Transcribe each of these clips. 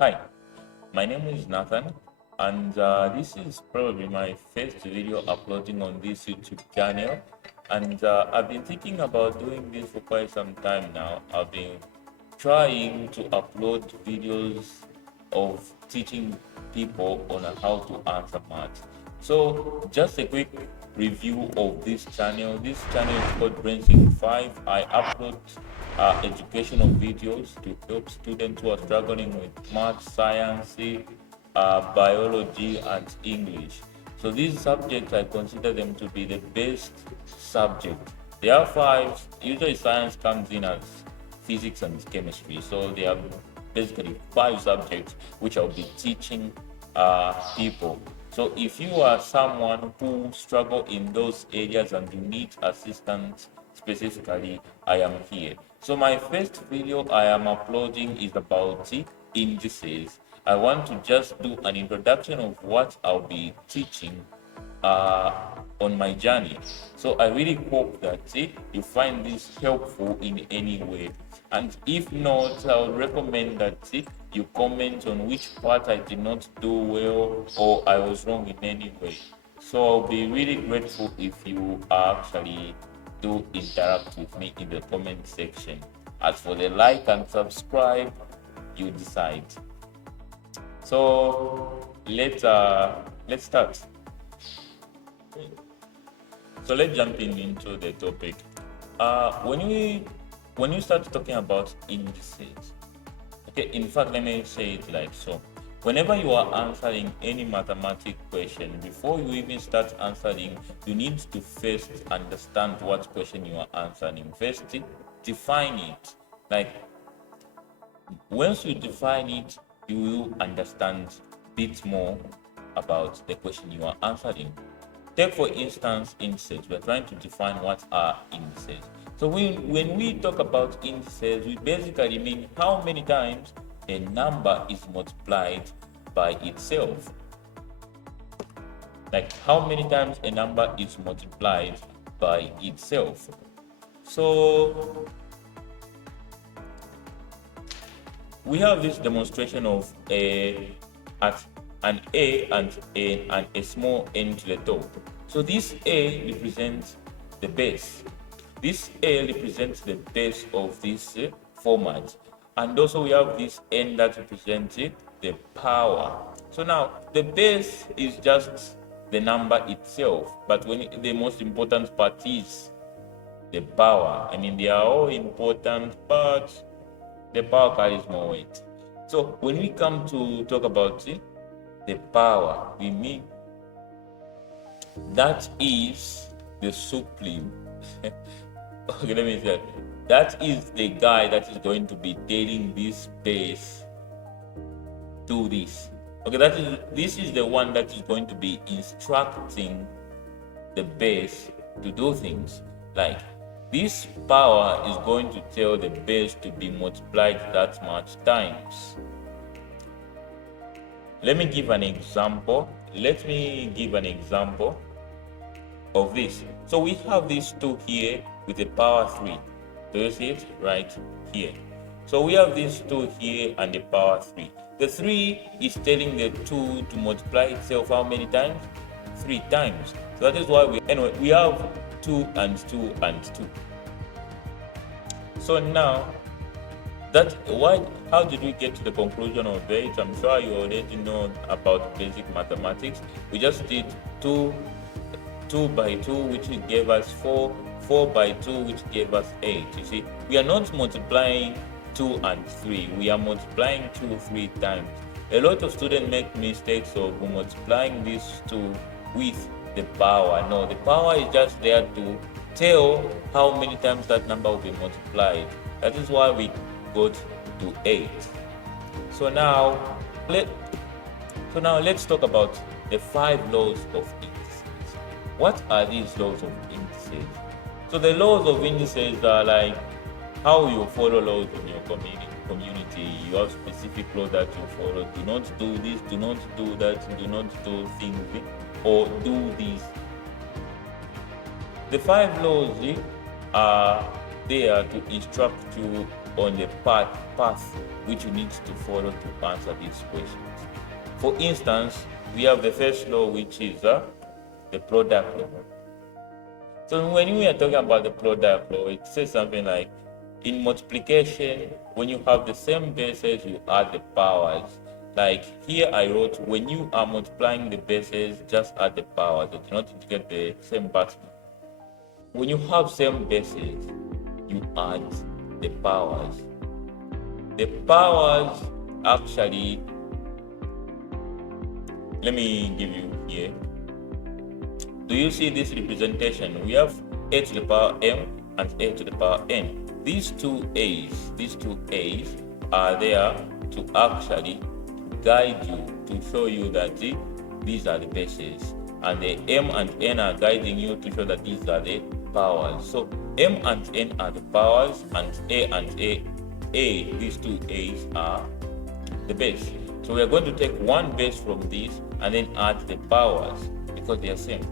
Hi, my name is Nathan, and this is probably my first video uploading on this YouTube channel. And I've been thinking about doing this for quite some time now. I've been trying to upload videos of teaching people on how to answer math. So, just a quick review of this channel. This channel is called Brain 5. I upload educational videos to help students who are struggling with math, science, biology, and English. So these subjects, I consider them to be the best subject. There are five. Usually, science comes in as physics and chemistry. So there are basically five subjects which I'll be teaching people. So if you are someone who struggle in those areas and you need assistance specifically, I am here. So my first video I am uploading is about the indices. I want to just do an introduction of what I'll be teaching uh, on my journey. So I really hope that you find this helpful in any way. And if not, I would recommend that you comment on which part I did not do well or I was wrong in any way. So I'll be really grateful if you actually do interact with me in the comment section. As for the like and subscribe, you decide. So let's start. So let's jump into the topic. When you start talking about indices, okay. In fact, let me say it like so. Whenever you are answering any mathematics question, before you even start answering, you need to first understand what question you are answering. First, define it. Like once you define it, you will understand a bit more about the question you are answering. Take for instance indices. We're trying to define what are indices. So when we talk about indices, we basically mean how many times a number is multiplied by itself. Like how many times a number is multiplied by itself. So we have this demonstration of a at an a and a small n to the top. So this a represents the base. This a represents the base of this format, and also we have this n that represents the power. So now the base is just the number itself, but the most important part is the power. I mean, they are all important, but the power carries more weight. So when we come to talk about the power, we mean that is the supreme. Okay, let me say that is the guy that is going to be telling this base do this. Okay, this is the one that is going to be instructing the base to do things. Like this power is going to tell the base to be multiplied that much times. Let me give an example. Let me give an example of this. So we have these two here with the power 3. Do you see it right here? So we have these two here and the power 3. The 3 is telling the 2 to multiply itself how many times? 3 times. So that is why we have 2 and 2 and 2. So now how did we get to the conclusion of it? I'm sure you already know about basic mathematics. We just did 2 by 2, which gave us 4, 4 by 2, which gave us 8. You see, we are not multiplying 2 and 3. We are multiplying 2 3 times. A lot of students make mistakes of multiplying these 2 with the power. No, the power is just there to tell how many times that number will be multiplied. That is why we got to 8. So now let's talk about the 5 laws of indices. What are these laws of indices? So the laws of indices are like how you follow laws in your community. You have specific laws that you follow. Do not do this, do not do that, do not do things, or do this. The 5 laws are there to instruct you on the path which you need to follow to answer these questions. For instance, we have the first law, which is the product law. So when we are talking about the product law, it says something like, in multiplication, when you have the same bases, you add the powers. Like here I wrote, when you are multiplying the bases, just add the powers. You do not need to get the same batsman. When you have same bases, you add the powers. The powers actually, let me give you here. Do you see this representation? We have a to the power m and a to the power n. These two a's are there to actually guide you, to show you that these are the bases, and the m and n are guiding you to show that these are the powers. So m and n are the powers, and these two a's are the base. So we are going to take one base from these and then add the powers because they are same.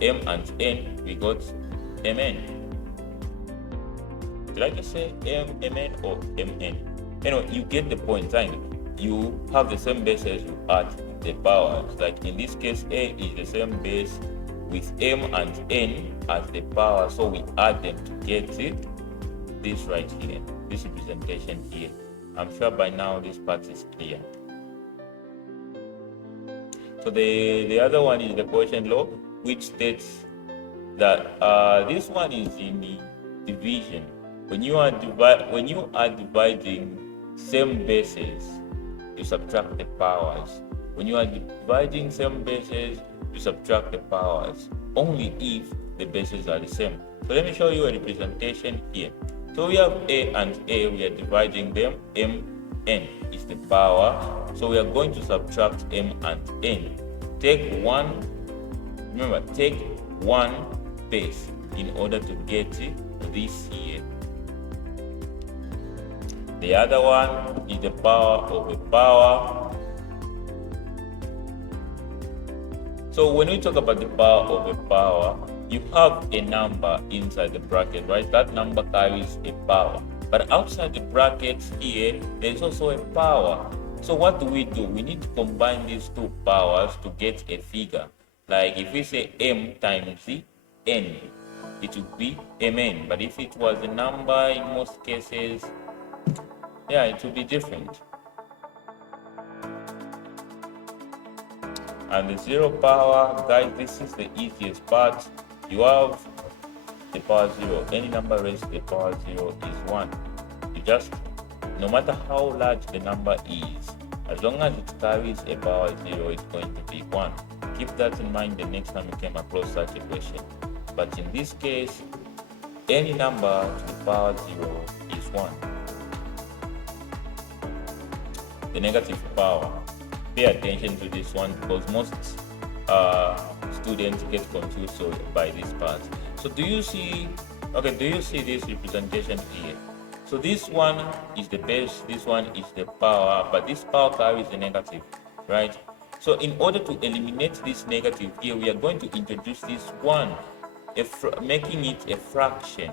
M and n, we got mn. Did I just say mn or mn? Anyway, you get the point. You have the same bases, you add the powers. Like in this case, a is the same base with m and n as the power, so we add them to get this right here, this representation here. I'm sure by now this part is clear. So the other one is the quotient law, which states that this one is in the division. When you are dividing same bases, you subtract the powers. When you are dividing same bases, you subtract the powers, only if the bases are the same. So let me show you a representation here. So we have a and a, we are dividing them. N is the power, so we are going to subtract m and n. Take one base in order to get this here. The other one is the power of a power. So when we talk about the power of a power, you have a number inside the bracket, right? That number carries a power. But outside the brackets here, there's also a power. So what do? We need to combine these two powers to get a figure. Like if we say m times n, it would be mn. But if it was a number, in most cases, yeah, it would be different. And the zero power, guys, this is the easiest part. You have the power 0. Any number raised to the power 0 is 1. You just, no matter how large the number is, as long as it carries a power 0, it's going to be 1. Keep that in mind the next time you came across such a question. But in this case, any number to the power 0 is 1. The negative power. Pay attention to this one because most students get confused by this part. So do you see this representation here? So this one is the base, this one is the power, but this power carries a negative, right? So in order to eliminate this negative here, we are going to introduce this one, making it a fraction.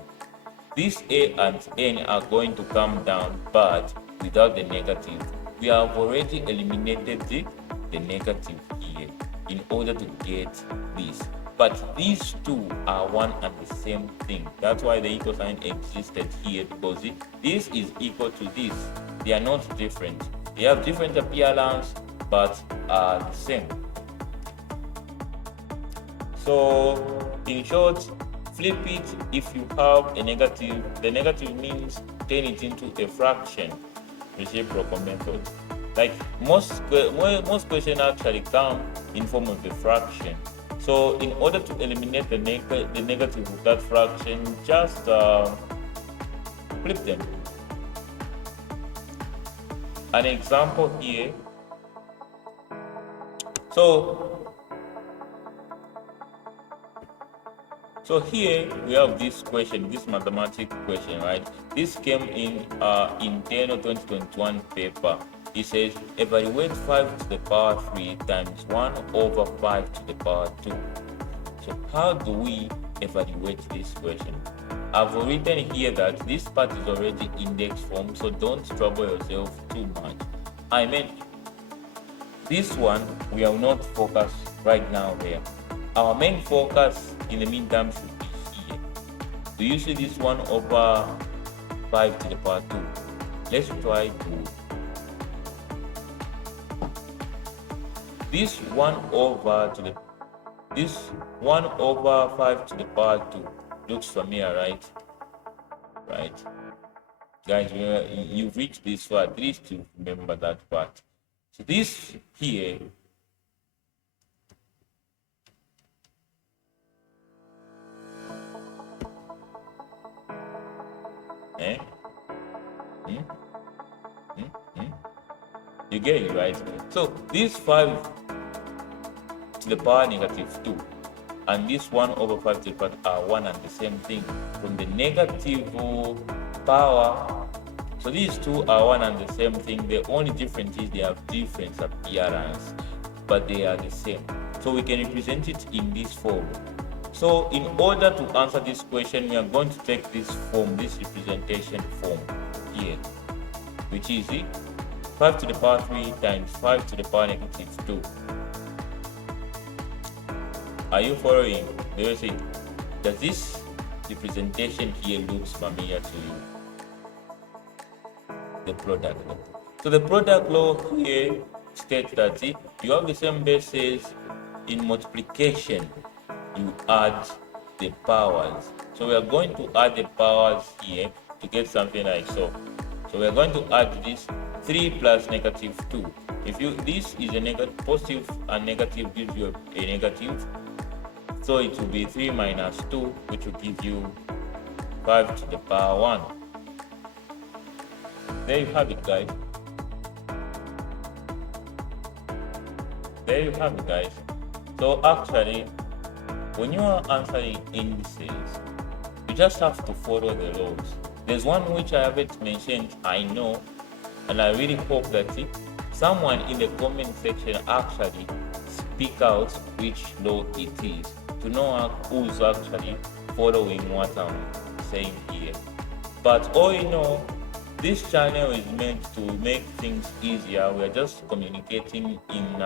This a and n are going to come down, but without the negative. We have already eliminated the negative here in order to get this. But these two are one and the same thing. That's why the equal sign existed here, because this is equal to this. They are not different. They have different appearance, but are the same. So in short, flip it if you have a negative. The negative means turn it into a fraction. Reciprocal method. Like most questions actually come in form of a fraction. So in order to eliminate the negative of that fraction, just flip them. An example here. So here we have this question, this mathematical question, right? This came in internal 2021 paper. It says evaluate 5 to the power 3 times 1 over 5 to the power 2. So how do we evaluate this question. I've written here that this part is already index form, so don't trouble yourself too much. I mean, this one we will not focus right now there. Our main focus in the meantime should be here. Do you see this 1 over 5 to the power 2? Let's try to this 1 over 5 to the power 2 looks familiar, right? Right, guys, you've reached this far, at least to remember that part. So this here eh? Hmm? Hmm? Hmm? You get it, right? So this 5 to the power negative 2 and this 1 over 5 to the power are one and the same thing from the negative power. So these two are one and the same thing. The only difference is they have different appearance, but they are the same. So we can represent it in this form. So in order to answer this question, we are going to take this form, this representation form here, which is 5 to the power 3 times 5 to the power negative 2. Are you following? Do you see? Does this representation here looks familiar to you? The product law. So the product law here states that you have the same bases. In multiplication, you add the powers. So we are going to add the powers here to get something like so. So we are going to add this 3 plus negative 2. If this is a negative, positive and negative gives you a negative. So it will be 3 minus 2, which will give you 5 to the power 1. There you have it, guys. There you have it, guys. So actually, when you are answering indices, you just have to follow the laws. There's one which I haven't mentioned, I know, and I really hope that someone in the comment section actually speak out which law it is, to know who's actually following what I'm saying here. But all you know, this channel is meant to make things easier. We are just communicating in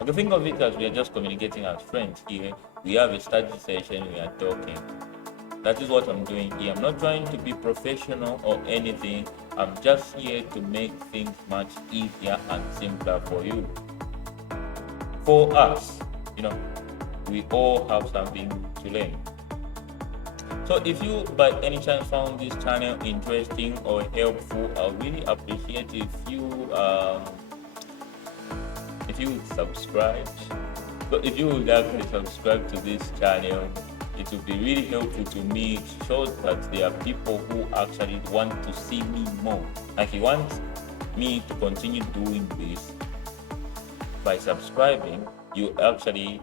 I can think of it as we are just communicating as friends here. We have a study session, we are talking. That is what I'm doing here. I'm not trying to be professional or anything. I'm just here to make things much easier and simpler for you. For us, we all have something to learn. So if you by any chance found this channel interesting or helpful, I really appreciate if you subscribe. So if you would actually subscribe to this channel, it will be really helpful to me. It shows that there are people who actually want to see me more. Like you want me to continue doing this. By subscribing, you actually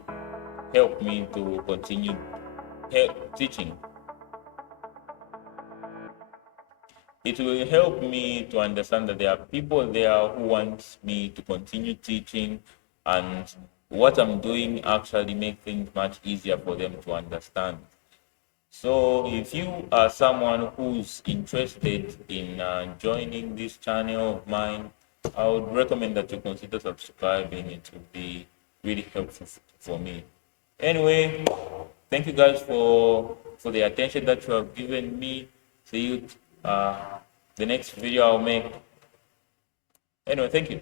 help me to continue teaching. It will help me to understand that there are people there who want me to continue teaching, and what I'm doing actually make things much easier for them to understand. So if you are someone who's interested in joining this channel of mine, I would recommend that you consider subscribing. It would be really helpful for me. Anyway, thank you guys for the attention that you have given me. See you the next video I'll make. Anyway, thank you.